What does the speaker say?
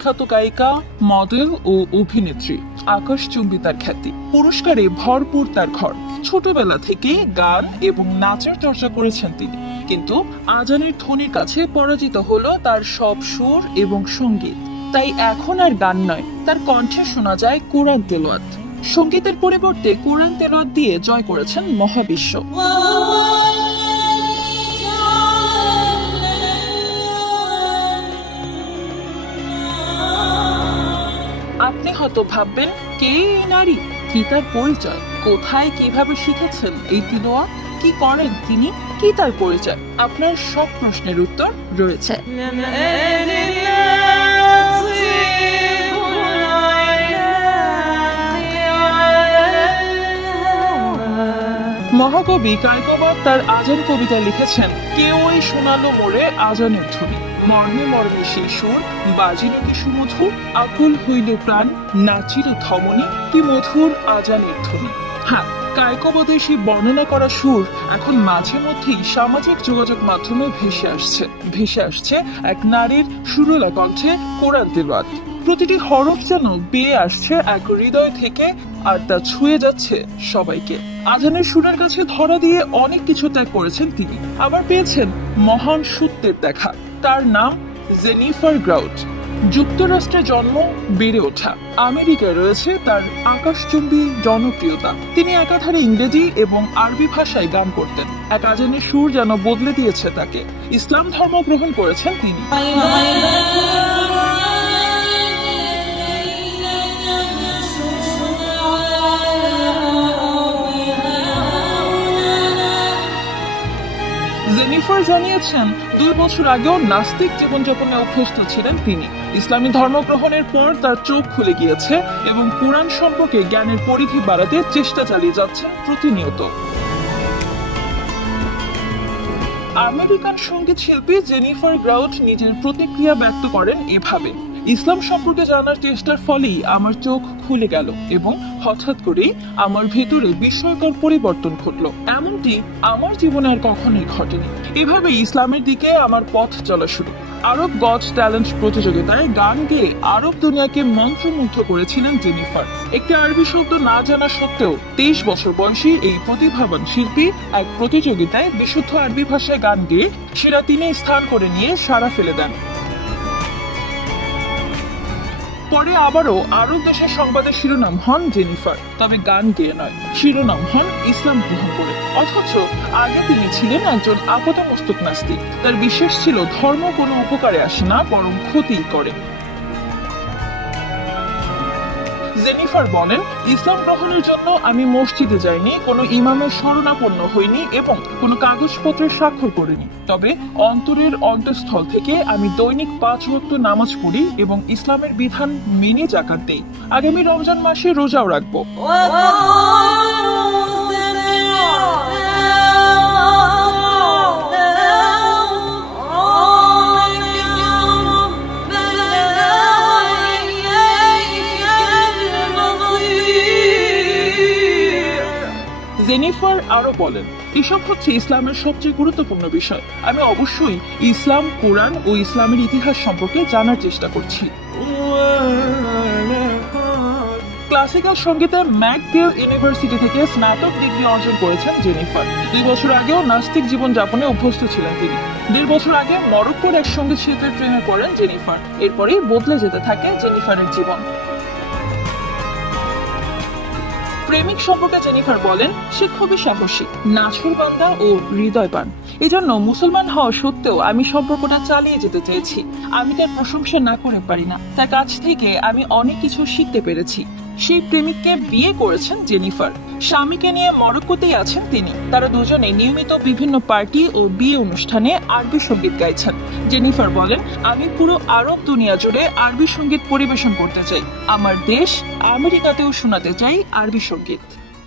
বিখ্যাত গায়িকা, মডেল ও অভিনেত্রী। আকাশচুম্বী তার খ্যাতি, পুরস্কারে ভরপুর তার ঘর। ছোটবেলা থেকে গান এবং নাচের চর্চা করেছেন তিনি, কিন্তু আজানের ধ্বনির কাছে পরাজিত হলো তার সব সুর এবং সঙ্গীত। তাই এখন আর গান নয়, তার কণ্ঠে শোনা যায় কোরআন তেলাওয়াত। সঙ্গীতের পরিবর্তে কোরআন তেলাওয়াত দিয়ে জয় করেছেন মহাবিশ্ব। আপনি হয়তো ভাববেন, কে এই নারী, কি তার পরিচয়, কোথায় কিভাবে শিখেছেন এই তিলাওয়াত, কি করেন তিনি, কি তার পরিচয়? আপনার সব প্রশ্নের উত্তর রয়েছে। মহাকবি কায়কোবাদ তার আজান কবিতায় লিখেছেন, কেউ ওই শোনালো মোরে আজানের ধ্বনি, মর্মে মর্মে সেই সুর বাজিল কি সুমধুর, আকুল হইল প্রাণ নাচিল ধমনী, কি মধুর আজানের ধ্বনি। হ্যাঁ, কায়কোবাদের সেই বর্ণনা করা সুর এখন মাঝে মধ্যেই সামাজিক যোগাযোগ মাধ্যমে ভেসে আসছে এক নারীর সুরেলা কণ্ঠে কোরআন তেলাওয়াত। প্রতিটি হরফ যেন বেয়ে আসছে এক হৃদয় থেকে, আর তা ছুঁয়ে যাচ্ছে সবাইকে। আজানের সুরের কাছে ধরা দিয়ে অনেক কিছু ত্যাগ করেছেন তিনি, আবার পেয়েছেন মহান সত্যের দেখা। তার নাম জেনিফার গ্রাউট। যুক্তরাষ্ট্রে জন্ম, বেড়ে ওঠা, আমেরিকায় রয়েছে তার আকাশচুম্বী জনপ্রিয়তা। তিনি একাধারে ইংরেজি এবং আরবি ভাষায় গান করতেন। এক আজানের সুর যেন বদলে দিয়েছে তাকে। ইসলাম ধর্ম গ্রহণ করেছেন তিনি। জেনিফার জানিয়েছেন, 2 বছর আগেও নাস্তিক জীবনযাপনে অভ্যস্ত ছিলেন তিনি। ইসলামী ধর্ম গ্রহণের পর তার চোখ খুলে গিয়েছে এবং কোরআন সম্পর্কে জ্ঞানের পরিধি বাড়াতে চেষ্টা চালিয়ে যাচ্ছেন প্রতিনিয়ত। আমেরিকান সঙ্গীত শিল্পী জেনিফার গ্রাউট নিজের প্রতিক্রিয়া ব্যক্ত করেন এভাবে, ইসলাম সম্পর্কে জানার চেষ্টার ফলেই আমার চোখ খুলে গেল এবং হঠাৎ করেই আমার ভেতরে বিস্ময়কর পরিবর্তন ঘটল। এমনটি আমার জীবনে আর কখনোই ঘটেনি। এভাবে ইসলামের দিকে আমার পথ চলা শুরু। আরব গট ট্যালেন্ট প্রতিযোগিতায় গান গেয়ে আরব দুনিয়াকে মন্ত্রমুগ্ধ করেছিলেন জেনিফার। একটি আরবি শব্দ না জানা সত্ত্বেও 23 বছর বয়সী এই প্রতিভাবান শিল্পী এক প্রতিযোগিতায় বিশুদ্ধ আরবি ভাষায় গান গেয়ে সেরা 3-এ স্থান করে নিয়ে সাড়া ফেলে দেন। পরে আবারও আরব দেশের সংবাদের শিরোনাম হন জেনিফার, তবে গান গেয়ে নয়, শিরোনাম হন ইসলাম গ্রহণ করে। অথচ আগে তিনি ছিলেন একজন আপাতমস্তক নাস্তিক। তার বিশ্বাস ছিল ধর্ম কোনো উপকারে আসে না, বরং ক্ষতিই করে। জেনিফার বলেন, ইসলাম গ্রহণের জন্য আমি মসজিদে যাইনি, কোনো ইমামের শরণাপন্ন হইনি এবং কোনো কাগজপত্রের স্বাক্ষর করিনি। তবে অন্তরের অন্তঃস্থল থেকে আমি দৈনিক 5 ওয়াক্ত নামাজ পড়ি এবং ইসলামের বিধান মেনে যাকাত দেই। আগামী রমজান মাসে রোজাও রাখবো। জেনিফার আরো বলেন, এসব হচ্ছে ইসলামের সবচেয়ে গুরুত্বপূর্ণ বিষয়। আমি অবশ্যই ইসলাম, কোরআন ও ইসলামের ইতিহাস সম্পর্কে জানার চেষ্টা করছি। ক্লাসিক্যাল সঙ্গীতে ম্যাকগিল ইউনিভার্সিটি থেকে স্নাতক ডিগ্রি অর্জন করেছেন জেনিফার। 2 বছর আগেও নাস্তিক জীবনযাপনে অভ্যস্ত ছিলেন তিনি। 1.5 বছর আগে মরক্কোর এক সঙ্গীত শিল্পীর প্রেমে পড়েন জেনিফার। এরপরেই বদলে যেতে থাকে জেনিফারের জীবন। প্রেমিক সম্পর্কে জেনিফার বলেন, সে খুবই সাহসী, নাছোড়বান্দা ও হৃদয়বান। এজন্য মুসলমান হওয়া সত্ত্বেও আমি সম্পর্কটা চালিয়ে যেতে চেয়েছি। আমি তার প্রশংসা না করে পারি না। তার কাছ থেকে আমি অনেক কিছু শিখতে পেরেছি। সেই প্রেমিককে বিয়ে করেছেন জেনিফার। স্বামীকে নিয়ে মরক্কোতেই আছেন তিনি। তারা দুজনে নিয়মিত বিভিন্ন পার্টি ও বিয়ে অনুষ্ঠানে আরবি সঙ্গীত গাইছেন। জেনিফার বলেন, আমি পুরো আরব দুনিয়া জুড়ে আরবি সঙ্গীত পরিবেশন করতে চাই। আমার দেশ আমেরিকাতেও শোনাতে চাই আরবি সঙ্গীত।